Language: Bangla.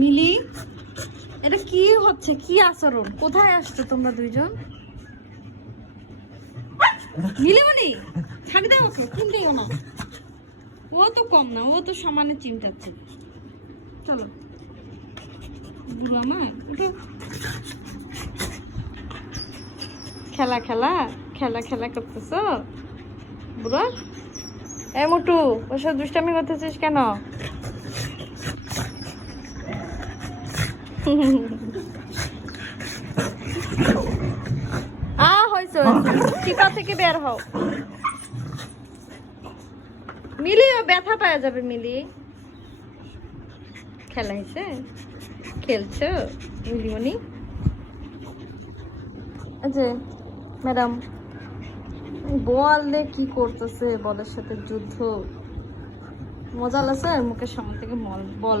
মিলি, এটা কি হচ্ছে? কি আচরণ? কোথায় আসছো তোমরা দুইজন? মিলিমণি, ছাড়ি দাও ওকে, চিমটেও না। ও তো কম না, ও তো সমানে চিমটাচ্ছে। চলো বুড়ো আমার, ওঠো। খেলা খেলা খেলা খেলা করতেছো বুড়ো? এ মোটু, ওর সাথে দুষ্টামি করতেছিস কেন? হয়েছে টিকা থেকে বের হও। মিলি, ও ব্যথা পাওয়া যাবে। মিলি, খেলা হয়েছে, খেলছো মিলিমণি? আচ্ছা ম্যাডাম, বল কি করতেছে? বলের সাথে যুদ্ধ মজা লাগছে? মুখের সামনে থেকে বল।